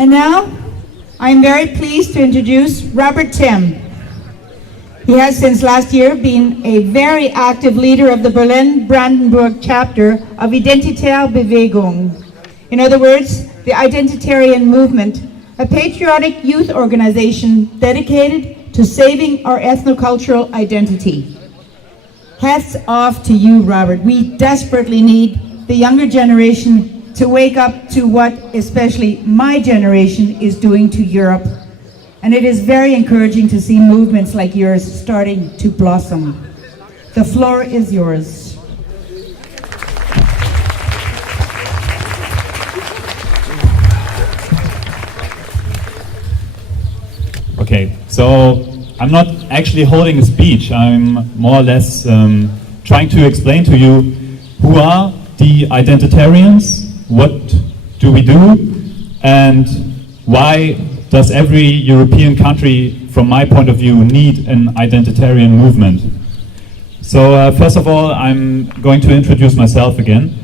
And now, I am very pleased to introduce Robert Timm. He has since last year been a very active leader of the Berlin-Brandenburg chapter of Identitarian Bewegung. In other words, the Identitarian Movement, a patriotic youth organization dedicated to saving our ethnocultural identity. Hats off to you, Robert. We desperately need the younger generation to wake up to what especially my generation is doing to Europe. And it is very encouraging to see movements like yours starting to blossom. The floor is yours. Okay, so I'm not actually holding a speech. I'm more or less trying to explain to you who are the identitarians, what do we do, and why does every European country, from my point of view, need an identitarian movement. So first of all, I'm going to introduce myself again.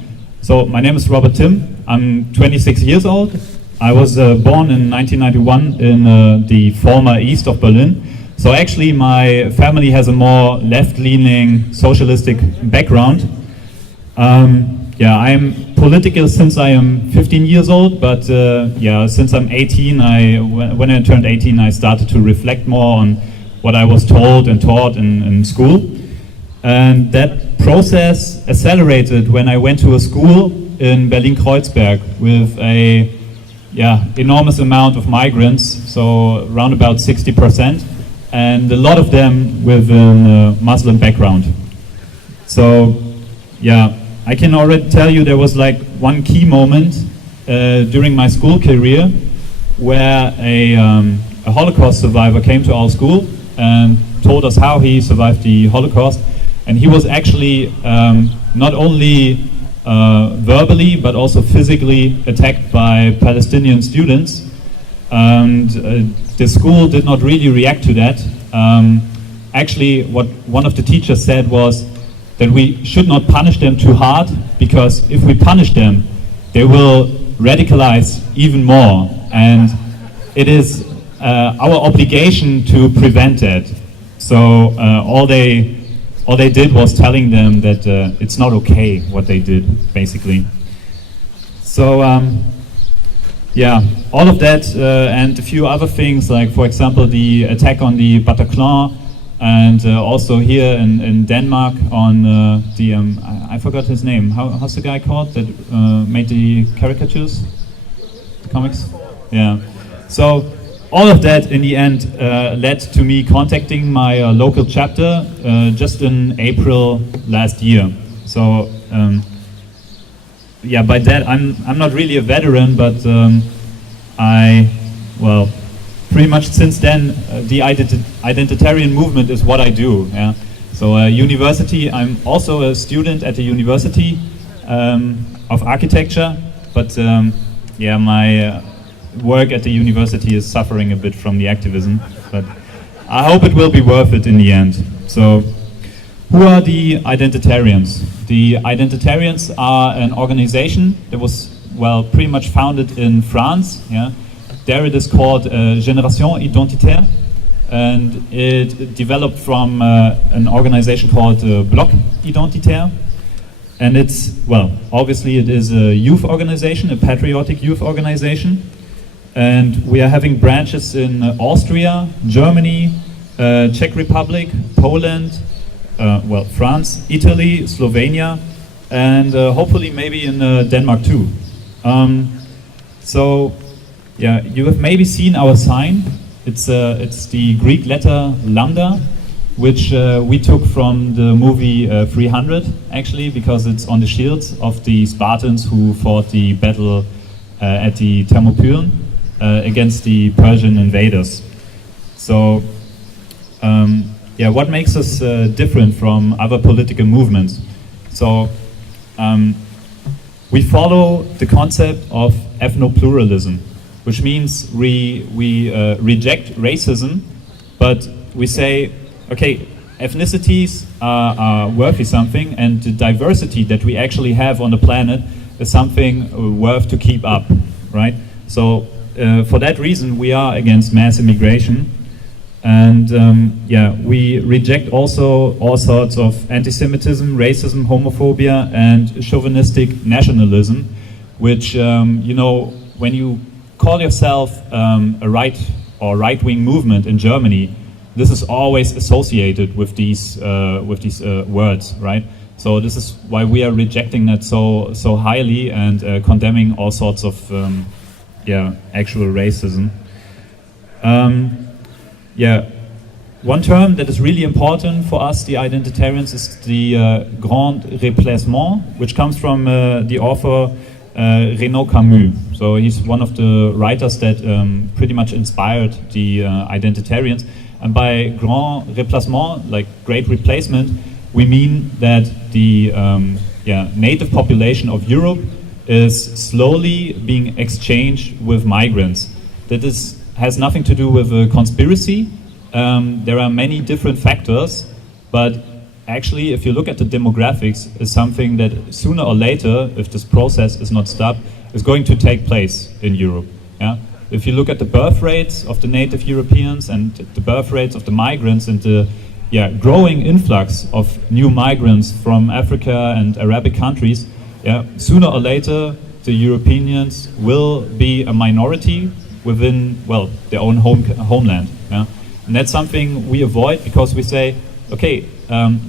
So my name is Robert Timm. I'm 26 years old. I was born in 1991 in the former east of Berlin. So actually my family has a more left-leaning socialistic background. Yeah, I'm political since I am 15 years old, but yeah, since I'm 18, when I turned 18, I started to reflect more on what I was told and taught in school. And that process accelerated when I went to a school in Berlin-Kreuzberg with a enormous amount of migrants, so around about 60%, and a lot of them with a Muslim background. So yeah, I can already tell you there was like one key moment during my school career where a Holocaust survivor came to our school and told us how he survived the Holocaust. And he was actually not only verbally but also physically attacked by Palestinian students. And the school did not really react to that. Actually, what one of the teachers said was that we should not punish them too hard, because if we punish them, they will radicalize even more. And it is our obligation to prevent that. So all they did was telling them that it's not okay what they did, basically. So yeah, all of that and a few other things, like for example the attack on the Bataclan, and also here in Denmark on the I forgot his name. How's the guy called that made the caricatures, the comics? Yeah. So all of that in the end led to me contacting my local chapter just in April last year. So yeah, by that I'm not really a veteran, but pretty much since then the Identitarian movement is what I do. Yeah. So university, I'm also a student at the University of Architecture, but yeah, my work at the university is suffering a bit from the activism, but I hope it will be worth it in the end. So, who are the Identitarians? The Identitarians are an organization that was, well, pretty much founded in France. Yeah, there it is called Génération Identitaire, and it developed from an organization called Bloc Identitaire. And it's, well, obviously it is a youth organization, a patriotic youth organization. And we are having branches in Austria, Germany, Czech Republic, Poland, well, France, Italy, Slovenia, and hopefully maybe in Denmark too. So, yeah, you have maybe seen our sign. It's the Greek letter lambda, which we took from the movie 300, actually, because it's on the shields of the Spartans who fought the battle at the Thermopylae against the Persian invaders. So, yeah, what makes us different from other political movements? So, we follow the concept of ethnopluralism, which means we reject racism, but we say, okay, ethnicities are worthy something, and the diversity that we actually have on the planet is something worth to keep up, right? So for that reason, we are against mass immigration. And we reject also all sorts of anti-Semitism, racism, homophobia, and chauvinistic nationalism, which, when you call yourself a right-wing movement in Germany, this is always associated with these words, right? So this is why we are rejecting that so highly and condemning all sorts of actual racism. One term that is really important for us, the Identitarians, is the grand replacement, which comes from the author Renaud Camus. So he's one of the writers that pretty much inspired the Identitarians. And by grand replacement, like great replacement, we mean that the native population of Europe is slowly being exchanged with migrants. That has nothing to do with a conspiracy. There are many different factors, but actually, if you look at the demographics, is something that sooner or later, if this process is not stopped, is going to take place in Europe. Yeah? If you look at the birth rates of the native Europeans and the birth rates of the migrants and the growing influx of new migrants from Africa and Arabic countries, sooner or later, the Europeans will be a minority within, their own homeland. Yeah? And that's something we avoid because we say, okay,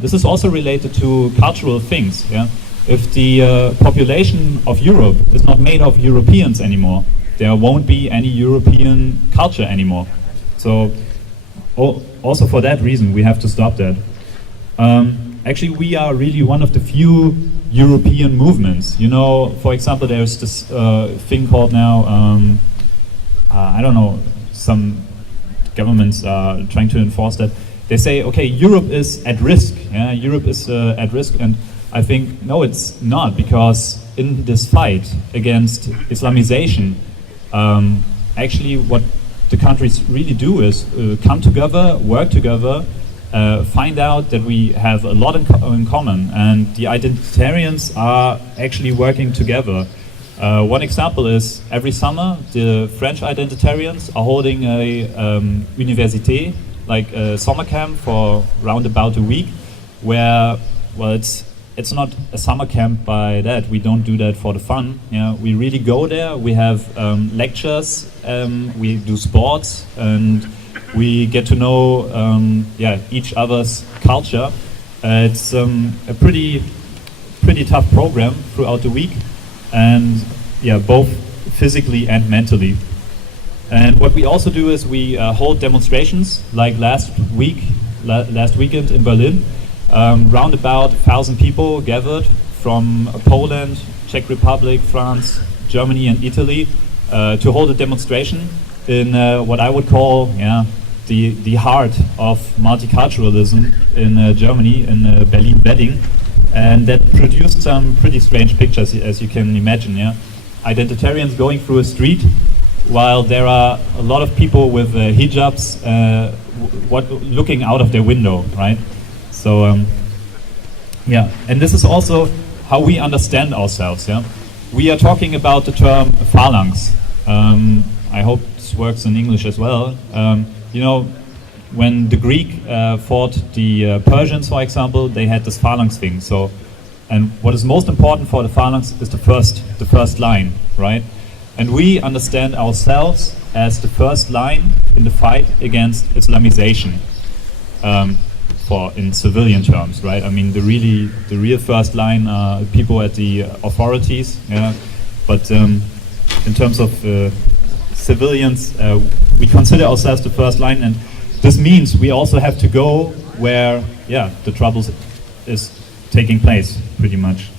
this is also related to cultural things. Yeah? If the population of Europe is not made of Europeans anymore, there won't be any European culture anymore. So also for that reason, we have to stop that. Actually, we are really one of the few European movements. You know, for example, there's this thing called now, I don't know, some governments are trying to enforce that. They say, okay, Europe is at risk. Yeah? Europe is at risk, and I think, no, it's not, because in this fight against Islamization, actually what the countries really do is come together, work together, find out that we have a lot in common, and the Identitarians are actually working together. One example is every summer the French Identitarians are holding a université, like a summer camp for round about a week, where, it's not a summer camp by that. We don't do that for the fun. Yeah, we really go there. We have lectures. We do sports, and we get to know each other's culture. It's a pretty tough program throughout the week, and both physically and mentally. And what we also do is we hold demonstrations, like last weekend in Berlin. Round about 1,000 people gathered from Poland, Czech Republic, France, Germany and Italy to hold a demonstration in what I would call the heart of multiculturalism in Germany, in Berlin-Wedding. And that produced some pretty strange pictures, as you can imagine. Yeah? Identitarians going through a street while there are a lot of people with hijabs looking out of their window, right? So, and this is also how we understand ourselves. Yeah, we are talking about the term phalanx. I hope this works in English as well. You know, when the Greek fought the Persians, for example, they had this phalanx thing. So, and what is most important for the phalanx is the first line, right? And we understand ourselves as the first line in the fight against Islamization. In civilian terms, right? I mean, the real first line are people at the authorities, yeah. But in terms of civilians, we consider ourselves the first line, and this means we also have to go where, the trouble is taking place, pretty much.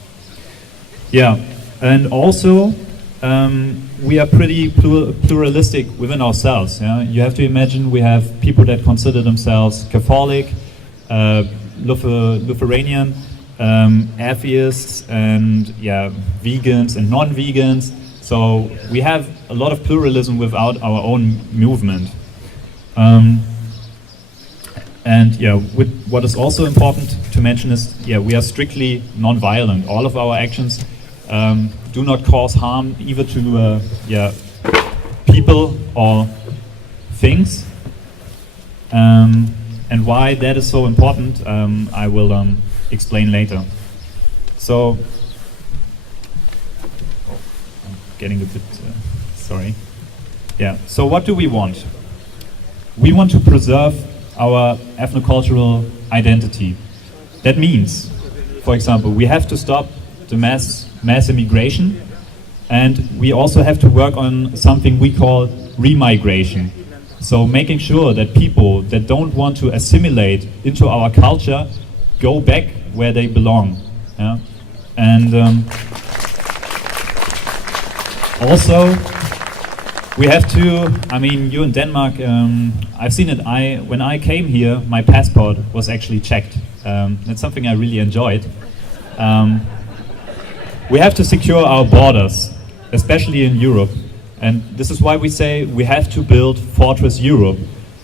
Yeah, and also we are pretty pluralistic within ourselves. Yeah, you have to imagine we have people that consider themselves Catholic, Lithuanian, atheists, and vegans and non-vegans. So we have a lot of pluralism without our own movement. With what is also important to mention is, we are strictly non-violent. All of our actions do not cause harm, either to people or things. And why that is so important, I will explain later. So, I'm getting a bit, sorry. Yeah, so what do we want? We want to preserve our ethnocultural identity. That means, for example, we have to stop the mass immigration, and we also have to work on something we call remigration. So making sure that people that don't want to assimilate into our culture go back where they belong. Yeah? And also, we have to, I mean, you in Denmark, I've seen it, when I came here, my passport was actually checked. That's something I really enjoyed. We have to secure our borders, especially in Europe. And this is why we say we have to build Fortress Europe.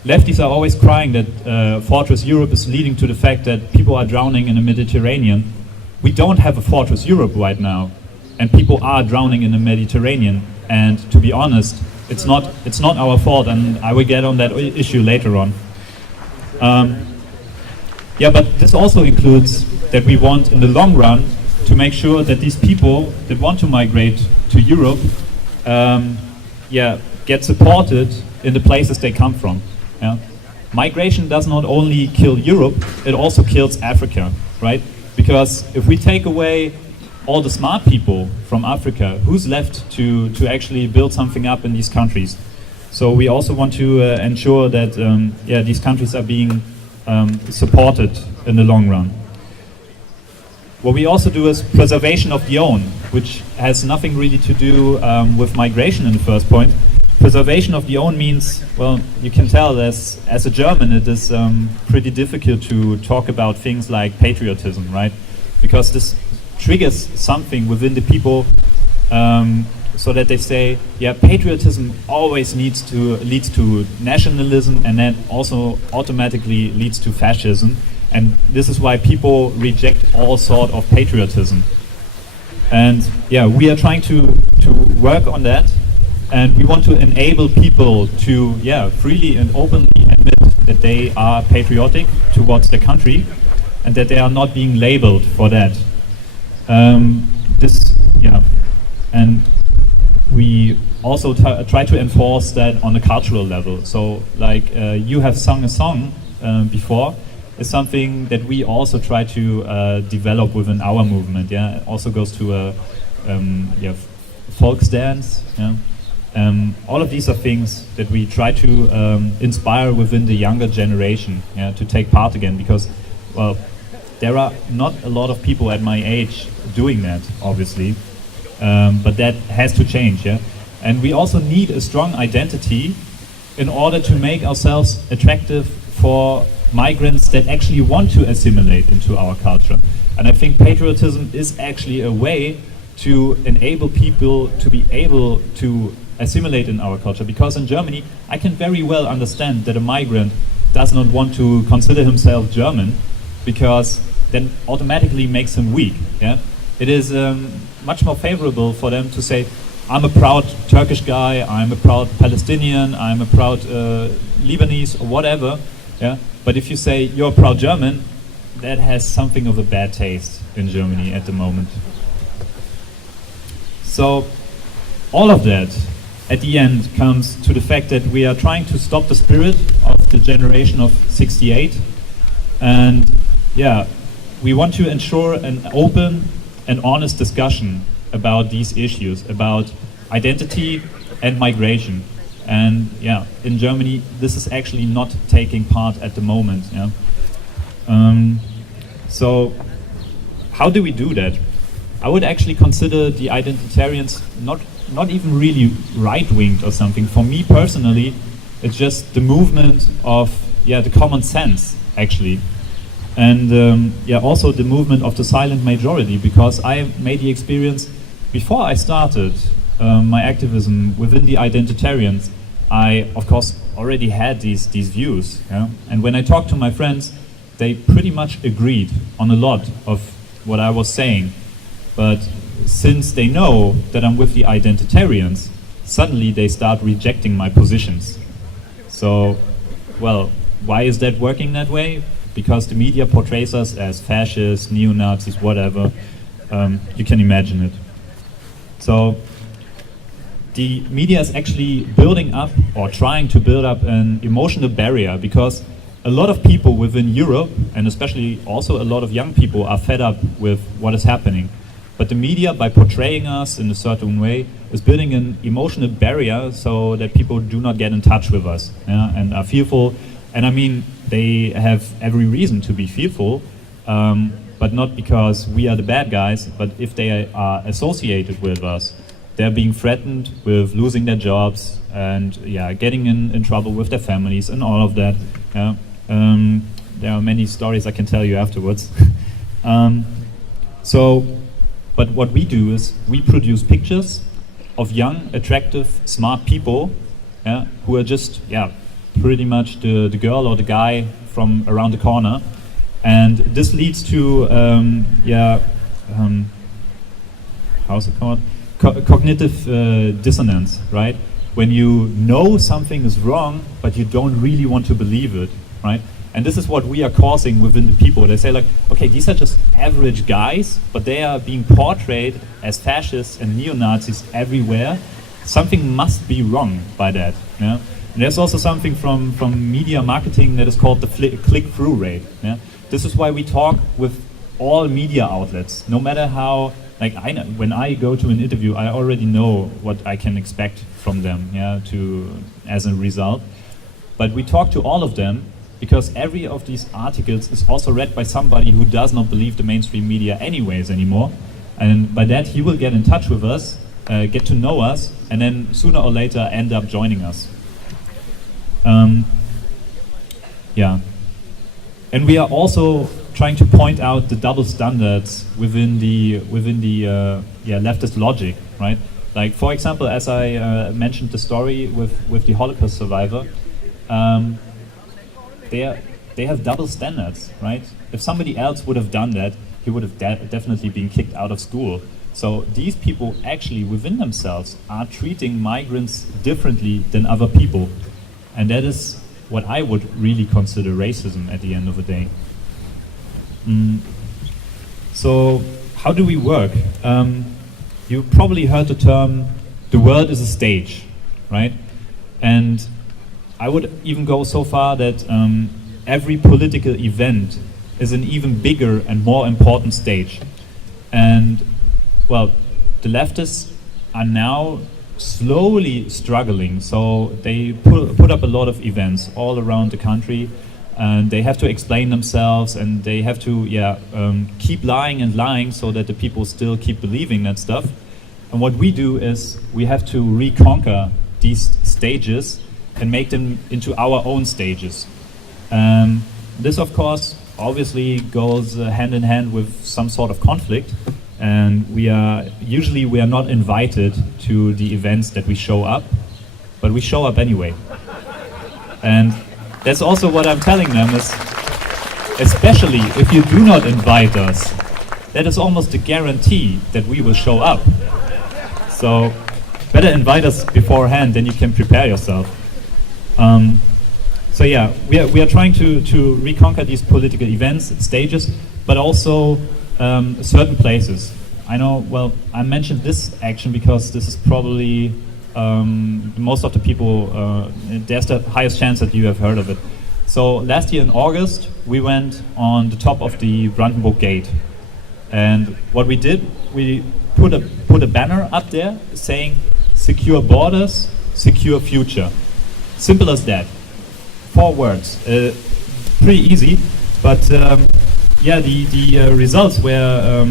Lefties are always crying that Fortress Europe is leading to the fact that people are drowning in the Mediterranean. We don't have a Fortress Europe right now, and people are drowning in the Mediterranean. And to be honest, it's not our fault, and I will get on that issue later on. Yeah, but this also includes that we want, in the long run, to make sure that these people that want to migrate to Europe get supported in the places they come from. Yeah? Migration does not only kill Europe, it also kills Africa, right? Because if we take away all the smart people from Africa, who's left to actually build something up in these countries? So we also want to ensure that these countries are being supported in the long run. What we also do is preservation of the own, which has nothing really to do with migration in the first point. Preservation of the own means, well, you can tell as a German it is pretty difficult to talk about things like patriotism, right? Because this triggers something within the people so that they say, yeah, patriotism always leads to nationalism, and then also automatically leads to fascism. And this is why people reject all sort of patriotism. And yeah, we are trying to work on that, and we want to enable people to freely and openly admit that they are patriotic towards the country, and that they are not being labeled for that. And we also try to enforce that on a cultural level. So, like you have sung a song before, is something that we also try to develop within our movement. Yeah, it also goes to Volksdance. Yeah, all of these are things that we try to inspire within the younger generation. Yeah, to take part again, because well, there are not a lot of people at my age doing that, obviously, but that has to change. Yeah, and we also need a strong identity in order to make ourselves attractive for migrants that actually want to assimilate into our culture. And I think patriotism is actually a way to enable people to be able to assimilate in our culture. Because in Germany, I can very well understand that a migrant does not want to consider himself German, because then automatically makes him weak. Yeah? It is much more favorable for them to say, I'm a proud Turkish guy, I'm a proud Palestinian, I'm a proud Lebanese, or whatever. Yeah? But if you say you're a proud German, that has something of a bad taste in Germany at the moment. So all of that at the end comes to the fact that we are trying to stop the spirit of the generation of '68, and we want to ensure an open and honest discussion about these issues, about identity and migration. And in Germany, this is actually not taking part at the moment. Yeah? So how do we do that? I would actually consider the identitarians not even really right-winged or something. For me personally, it's just the movement of the common sense, actually. And also the movement of the silent majority, because I made the experience before I started my activism within the Identitarians. I, of course, already had these views. Yeah? And when I talked to my friends, they pretty much agreed on a lot of what I was saying. But since they know that I'm with the Identitarians, suddenly they start rejecting my positions. So, well, why is that working that way? Because the media portrays us as fascists, neo-Nazis, whatever. You can imagine it. So, the media is actually building up or trying to build up an emotional barrier, because a lot of people within Europe, and especially also a lot of young people, are fed up with what is happening. But the media, by portraying us in a certain way, is building an emotional barrier so that people do not get in touch with us, yeah, and are fearful. And I mean, they have every reason to be fearful, but not because we are the bad guys, but if they are associated with us, they're being threatened with losing their jobs and getting in trouble with their families and all of that. Yeah. There are many stories I can tell you afterwards. But what we do is we produce pictures of young, attractive, smart people, who are just pretty much the girl or the guy from around the corner, and this leads to how's it called? Cognitive dissonance, right? When you know something is wrong, but you don't really want to believe it, right? And this is what we are causing within the people. They say like, okay, these are just average guys, but they are being portrayed as fascists and neo-Nazis everywhere. Something must be wrong by that. Yeah? And there's also something from media marketing that is called the click-through rate. Yeah? This is why we talk with all media outlets, no matter how. Like when I go to an interview, I already know what I can expect from them, as a result. But we talk to all of them because every of these articles is also read by somebody who does not believe the mainstream media anyways anymore. And by that, he will get in touch with us, get to know us, and then sooner or later end up joining us. And we are also trying to point out the double standards within the leftist logic, right? Like, for example, as I mentioned the story with the Holocaust survivor, they have double standards, right? If somebody else would have done that, he would have definitely been kicked out of school. So these people actually within themselves are treating migrants differently than other people, and that is what I would really consider racism at the end of the day. So how do we work? You probably heard the term, the world is a stage, right? And I would even go so far that every political event is an even bigger and more important stage. And, well, the leftists are now slowly struggling, so they put up a lot of events all around the country, and they have to explain themselves, and they have to keep lying and lying so that the people still keep believing that stuff. And what we do is we have to reconquer these stages and make them into our own stages. This, of course, obviously goes hand in hand with some sort of conflict, and we are not invited to the events that we show up, but we show up anyway. And that's also what I'm telling them is, especially if you do not invite us, that is almost a guarantee that we will show up. So better invite us beforehand, then you can prepare yourself. We are trying to reconquer these political events, stages, but also certain places. I know, well, I mentioned this action because this is probably most of the people, there's the highest chance that you have heard of it. So last year in August, we went on the top of the Brandenburg Gate. And what we did, we put a banner up there saying, secure borders, secure future. Simple as that. 4 words. Pretty easy, but the results were,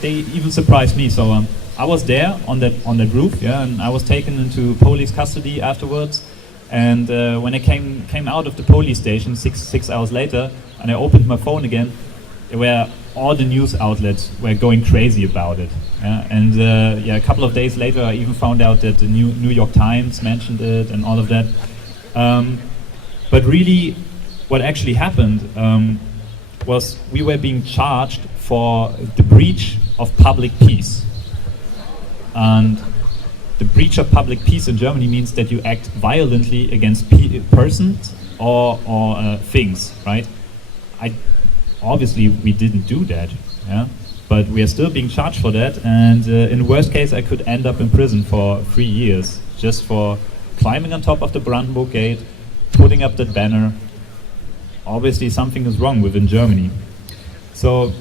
they even surprised me. So I was there on that roof, and I was taken into police custody afterwards. And when I came out of the police station 6 hours later, and I opened my phone again, where all the news outlets were going crazy about it. And a couple of days later, I even found out that the New York Times mentioned it and all of that. But really, what actually happened was we were being charged for the breach of public peace. And the breach of public peace in Germany means that you act violently against persons or things, right? Obviously we didn't do that, yeah? But we are still being charged for that, and in the worst case I could end up in prison for 3 years just for climbing on top of the Brandenburg Gate, putting up that banner. Obviously something is wrong within Germany. So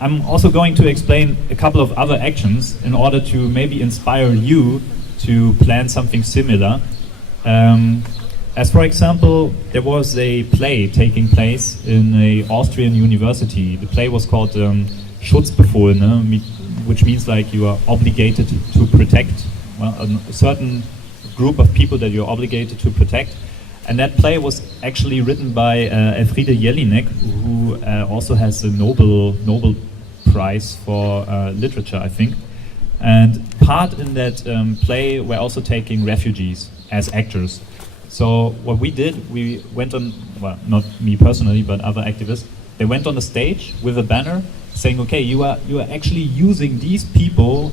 I'm also going to explain a couple of other actions in order to maybe inspire you to plan something similar. As for example, there was a play taking place in an Austrian university. The play was called Schutzbefohlene, which means like you are obligated to protect, well, a certain group of people that you're obligated to protect. And that play was actually written by Elfriede Jelinek, who also has a Nobel Prize for literature, I think. And part in that play were also taking refugees as actors. So what we did, we went on, well, not me personally, but other activists, they went on the stage with a banner saying, okay, you are actually using these people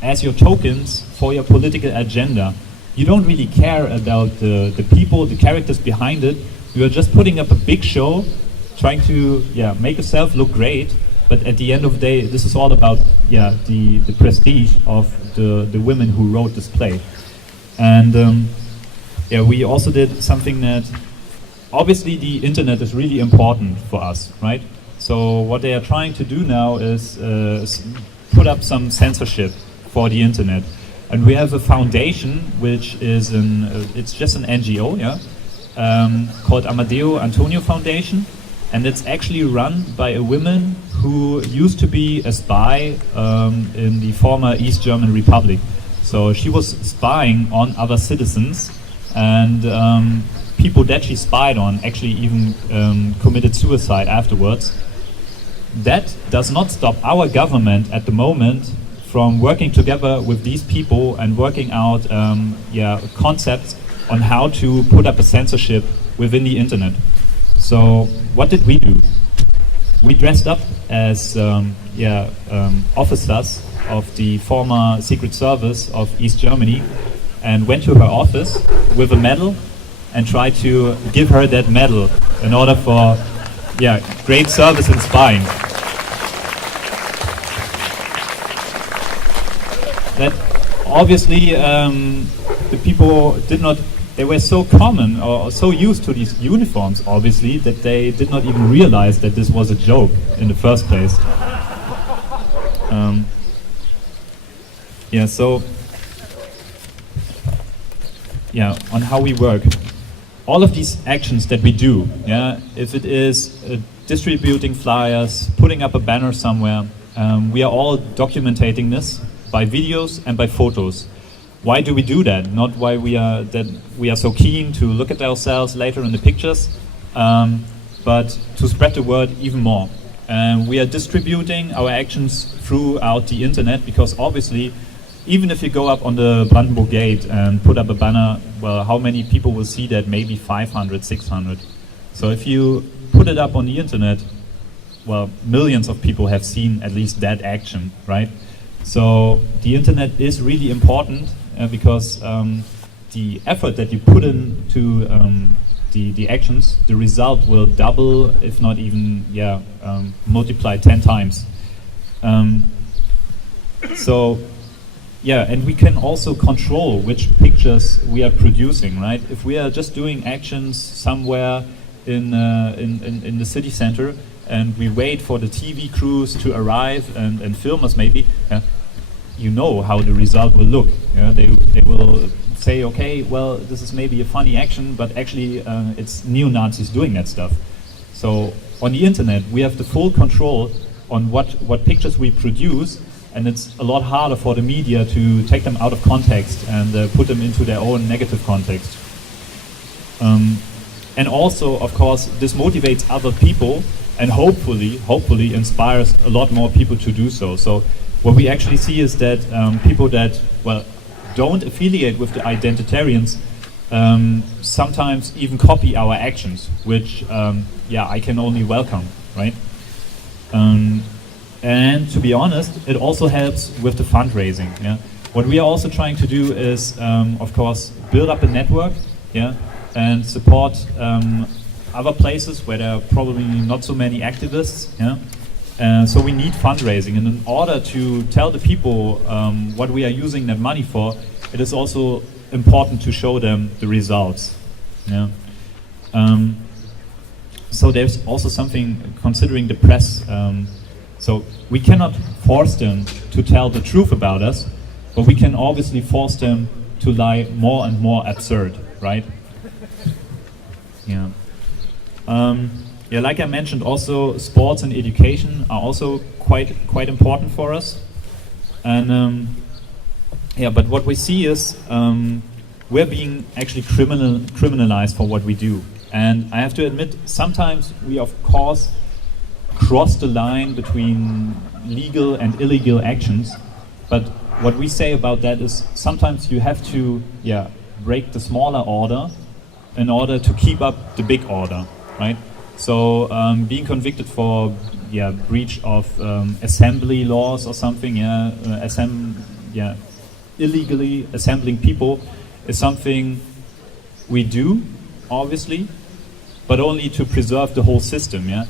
as your tokens for your political agenda. You don't really care about the people, the characters behind it. You are just putting up a big show, trying to make yourself look great. But at the end of the day, this is all about the prestige of the women who wrote this play. And we also did something that, obviously the internet is really important for us, right? So what they are trying to do now is put up some censorship for the internet. And we have a foundation which is it's just an NGO, called Amadeo Antonio Foundation. And it's actually run by a woman who used to be a spy in the former East German Republic. So she was spying on other citizens, and people that she spied on actually even committed suicide afterwards. That does not stop our government at the moment from working together with these people and working out concepts on how to put up a censorship within the internet. So what did we do? We dressed up as officers of the former Secret Service of East Germany and went to her office with a medal and tried to give her that medal in order for great service in spying. That obviously the people they were so common or so used to these uniforms, obviously, that they did not even realize that this was a joke in the first place. On how we work. All of these actions that we do, if it is distributing flyers, putting up a banner somewhere, we are all documenting this by videos and by photos. Why do we do that? Not why we are so keen to look at ourselves later in the pictures, but to spread the word even more. And we are distributing our actions throughout the internet because obviously, even if you go up on the Brandenburg Gate and put up a banner, well, how many people will see that? Maybe 500, 600. So if you put it up on the internet, well, millions of people have seen at least that action, right? So the internet is really important because the effort that you put into the actions, the result will double, if not even multiply 10 times. And we can also control which pictures we are producing, right? If we are just doing actions somewhere in the city center and we wait for the TV crews to arrive and film us maybe, you know how the result will look. They will say, okay, well, this is maybe a funny action, but actually it's neo-Nazis doing that stuff. So on the internet, we have the full control on what pictures we produce, and it's a lot harder for the media to take them out of context and put them into their own negative context. And also, of course, this motivates other people and hopefully inspires a lot more people to do so. So what we actually see is that people that, well, don't affiliate with the Identitarians sometimes even copy our actions, which, I can only welcome, right? And to be honest, it also helps with the fundraising. What we are also trying to do is, of course, build up a network, yeah, and support other places where there are probably not so many activists, yeah. So we need fundraising, and in order to tell the people what we are using that money for, it is also important to show them the results, yeah. So there's also something considering the press. So we cannot force them to tell the truth about us, but we can obviously force them to lie more and more absurd, right? Yeah. Yeah, like I mentioned, also sports and education are also quite important for us. And yeah, but what we see is we're being actually criminalized for what we do. And I have to admit, sometimes we of course cross the line between legal and illegal actions. But what we say about that is sometimes you have to, yeah, break the smaller order in order to keep up the big order, right? So being convicted for, yeah, breach of assembly laws or something, yeah, illegally assembling people is something we do, obviously, but only to preserve the whole system, yeah.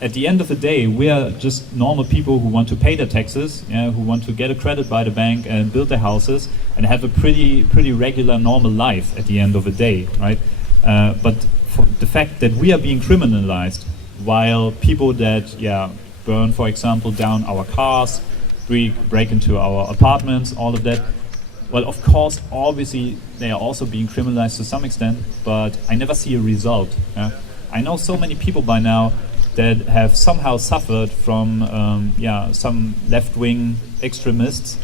At the end of the day, we are just normal people who want to pay their taxes, yeah, who want to get a credit by the bank and build their houses and have a pretty regular, normal life at the end of the day, right? But for the fact that we are being criminalized while people that, yeah, burn, for example, down our cars, break into our apartments, all of that, well, of course, obviously, they are also being criminalized to some extent, but I never see a result. Yeah? I know so many people by now that have somehow suffered from some left-wing extremists,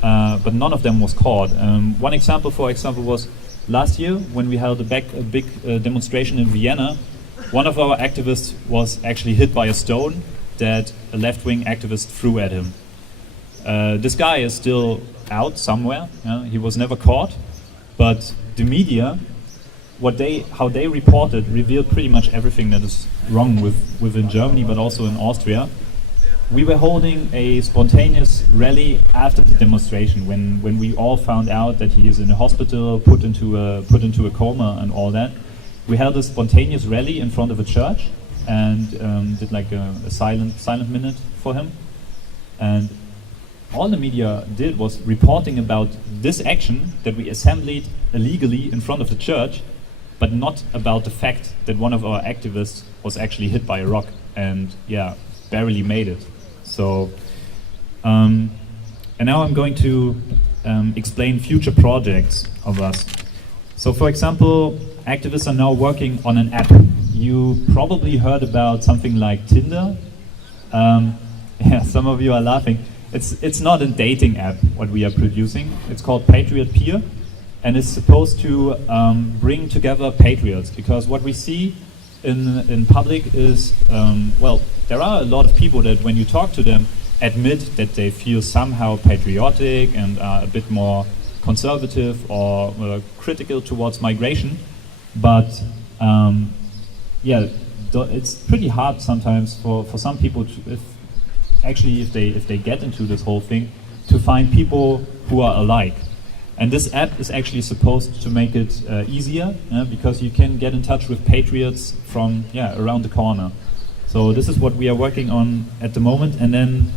but none of them was caught. One example, for example, was last year when we held a big demonstration in Vienna. One of our activists was actually hit by a stone that a left-wing activist threw at him. This guy is still out somewhere. He was never caught, but the media, how they reported, revealed pretty much everything that is wrong within Germany, but also in Austria. We were holding a spontaneous rally after the demonstration when we all found out that he is in a hospital, put into a coma and all that. We held a spontaneous rally in front of a church and did like a silent minute for him. And all the media did was reporting about this action that we assembled illegally in front of the church, but not about the fact that one of our activists was actually hit by a rock and, yeah, barely made it. So, and now I'm going to explain future projects of us. So, for example, activists are now working on an app. You probably heard about something like Tinder. Yeah, some of you are laughing. It's not a dating app, what we are producing. It's called Patriot Peer, and it's supposed to bring together patriots, because what we see in public is, well, there are a lot of people that when you talk to them admit that they feel somehow patriotic and are a bit more conservative or critical towards migration, but yeah, it's pretty hard sometimes for some people to, if they get into this whole thing, to find people who are alike. And this app is actually supposed to make it easier, because you can get in touch with patriots from around the corner. So this is what we are working on at the moment. And then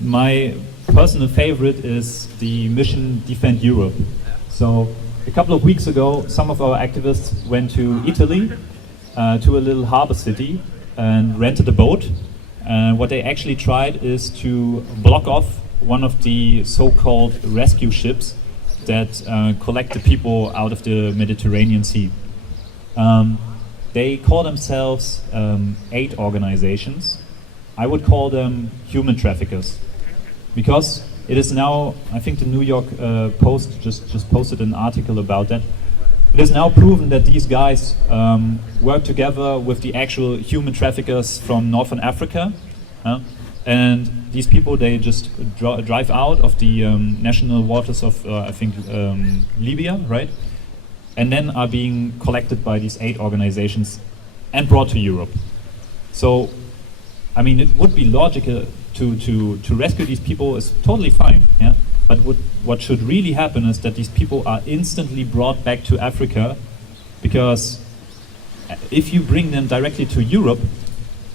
my personal favorite is the mission Defend Europe. So a couple of weeks ago, some of our activists went to Italy, to a little harbor city, and rented a boat. What they actually tried is to block off one of the so-called rescue ships that collect the people out of the Mediterranean Sea. They call themselves aid organizations. I would call them human traffickers, because it is now, I think the New York Post just posted an article about that. It is now proven that these guys work together with the actual human traffickers from Northern Africa. And these people, they just drive out of the national waters of, I think, Libya, right? And then are being collected by these aid organizations and brought to Europe. So, I mean, it would be logical to rescue these people is totally fine, yeah? But what should really happen is that these people are instantly brought back to Africa, because if you bring them directly to Europe,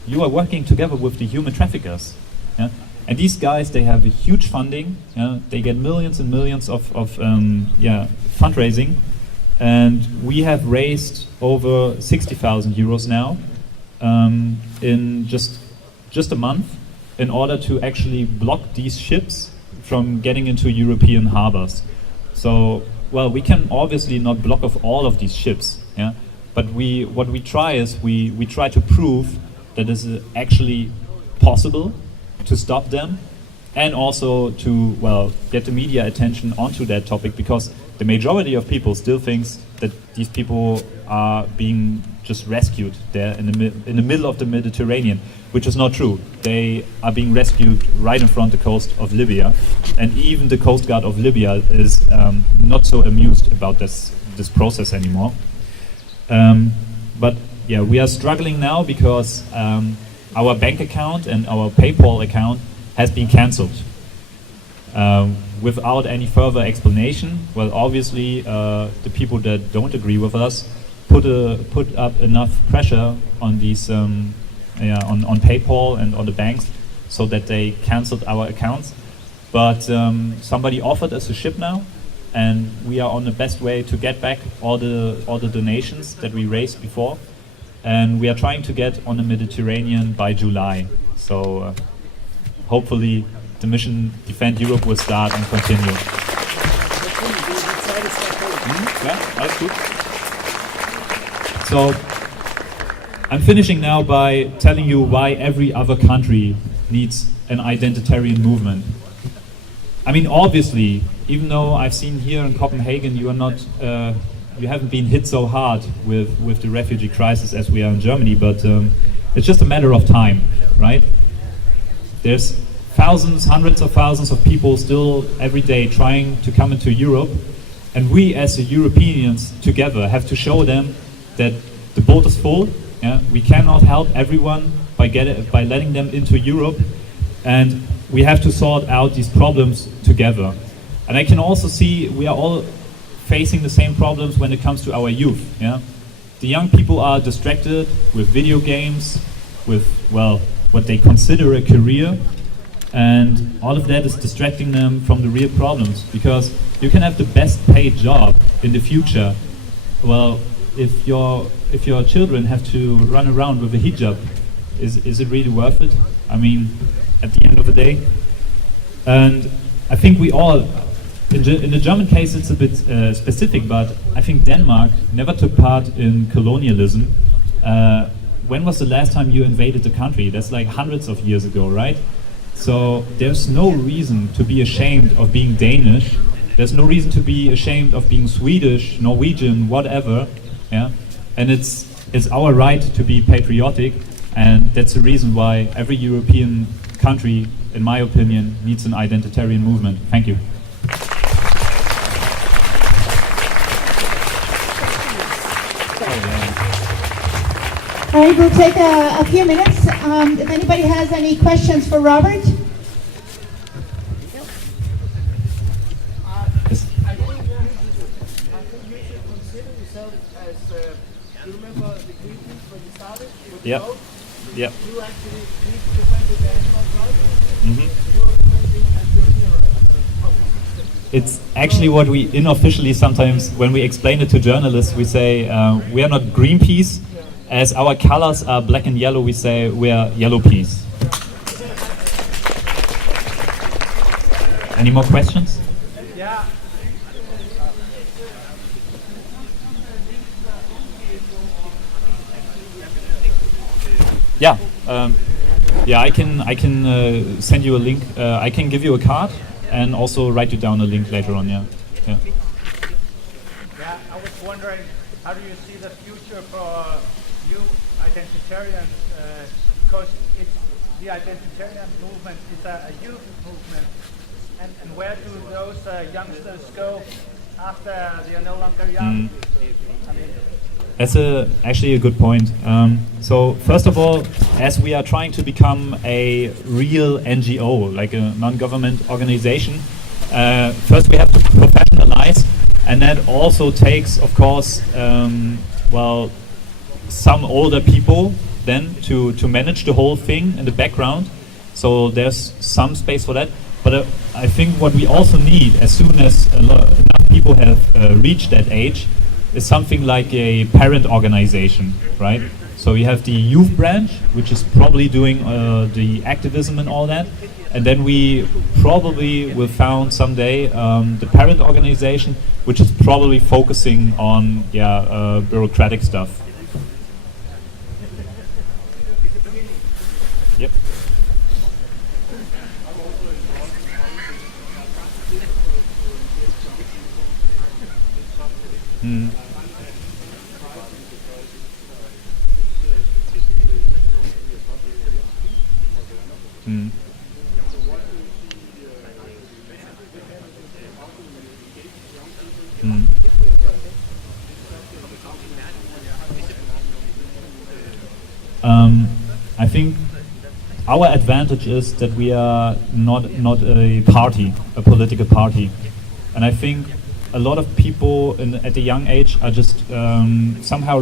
you are working together with the human traffickers. Yeah? And these guys, they have a huge funding. Yeah? They get millions and millions of fundraising. And we have raised over 60,000 euros now in just a month, in order to actually block these ships from getting into European harbors. So, well, we can obviously not block off all of these ships, yeah. But what we try is we try to prove that it is actually possible to stop them, and also to, well, get the media attention onto that topic, because the majority of people still thinks that these people are being just rescued there in the middle of the Mediterranean, which is not true. They are being rescued right in front of the coast of Libya, and even the Coast Guard of Libya is not so amused about this process anymore. But yeah, we are struggling now because our bank account and our PayPal account has been cancelled without any further explanation. Well, obviously, the people that don't agree with us put up enough pressure on these on PayPal and on the banks, so that they cancelled our accounts. But somebody offered us a ship now, and we are on the best way to get back all the donations that we raised before, and we are trying to get on the Mediterranean by July. So hopefully the mission Defend Europe will start and continue. Yeah, that's good. So I'm finishing now by telling you why every other country needs an identitarian movement. I mean, obviously, even though I've seen here in Copenhagen, you haven't been hit so hard with the refugee crisis as we are in Germany, but it's just a matter of time, right? There's thousands, hundreds of thousands of people still every day trying to come into Europe, and we as Europeans together have to show them that the boat is full. Yeah? We cannot help everyone by letting them into Europe, and we have to sort out these problems together. And I can also see we are all facing the same problems when it comes to our youth. Yeah? The young people are distracted with video games, with, well, what they consider a career, and all of that is distracting them from the real problems, because you can have the best paid job in the future. Well, if your children have to run around with a hijab, is it really worth it? I mean, at the end of the day. And I think we all, in the German case it's a bit specific, but I think Denmark never took part in colonialism. When was the last time you invaded the country? That's like hundreds of years ago, right? So there's no reason to be ashamed of being Danish. There's no reason to be ashamed of being Swedish, Norwegian, whatever. Yeah? And it's our right to be patriotic, and that's the reason why every European country, in my opinion, needs an identitarian movement. Thank you. All right, we'll take a few minutes. If anybody has any questions for Robert. Yes. I think you should consider yourself as, you remember the Greetings when you started? Yep. Yep. You actually defended the animal rights. Mm-hmm. You are defending and you're hero of the system. It's actually what we unofficially sometimes, when we explain it to journalists, we say we are not Greenpeace. As our colors are black and yellow, we say we are Yellow Peas. Any more questions? Yeah. Yeah. Yeah, I can send you a link. I can give you a card and also write you down a link later on. Yeah. Yeah. Yeah, I was wondering, how do you see the future for you identitarians? Because the identitarian movement is a youth movement, and where do those youngsters go after they are no longer young? I mean, that's actually a good point. So first of all, as we are trying to become a real NGO, like a non-government organization, First we have to professionalize, and that also takes, of course, well, some older people then to manage the whole thing in the background. So there's some space for that. But I think what we also need, as soon as enough people have reached that age, is something like a parent organization, right? So you have the youth branch, which is probably doing the activism and all that, and then we probably will found someday the parent organization, which is probably focusing on bureaucratic stuff. Yep. Mm. Mm. Mm. I think our advantage is that we are not a party, a political party, and I think a lot of people at a young age are just somehow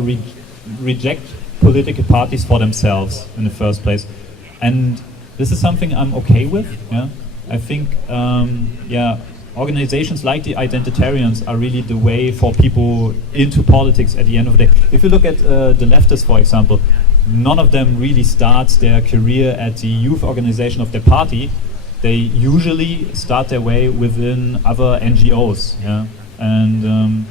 reject political parties for themselves in the first place, and this is something I'm okay with. Yeah, I think organizations like the Identitarians are really the way for people into politics at the end of the day. If you look at the leftists, for example, none of them really starts their career at the youth organization of their party. They usually start their way within other NGOs. Yeah, and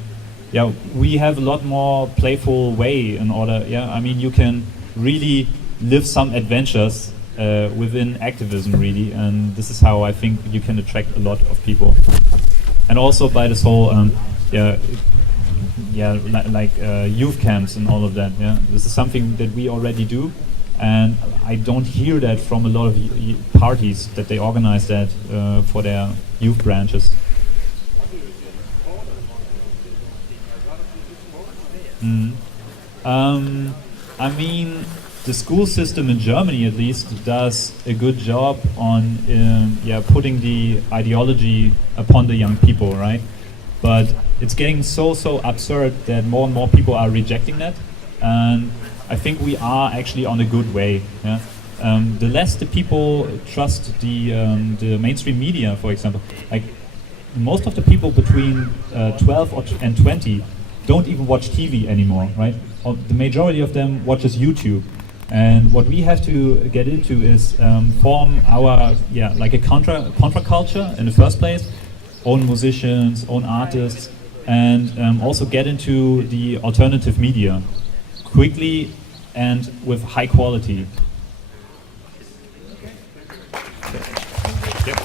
we have a lot more playful way in order. Yeah, I mean, you can really live some adventures within activism, really, and this is how I think you can attract a lot of people. And also by this whole youth camps and all of that. Yeah, this is something that we already do, and I don't hear that from a lot of parties that they organize that for their youth branches. I mean, the school system in Germany, at least, does a good job on putting the ideology upon the young people, right? But it's getting so absurd that more and more people are rejecting that, and I think we are actually on a good way. Yeah? The less the people trust the mainstream media, for example, like most of the people between 12 and 20 don't even watch TV anymore, right? The majority of them watches YouTube. And what we have to get into is form our like a contra-culture in the first place, own musicians, own artists, and also get into the alternative media quickly and with high quality. Yep.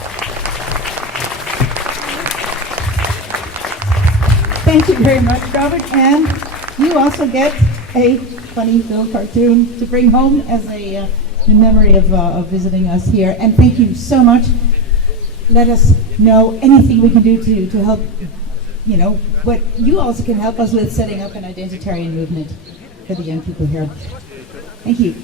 Thank you very much, Robert. And you also get a funny little cartoon to bring home as a in memory of visiting us here. And thank you so much. Let us know anything we can do to help, what you also can help us with setting up an identitarian movement for the young people here. Thank you.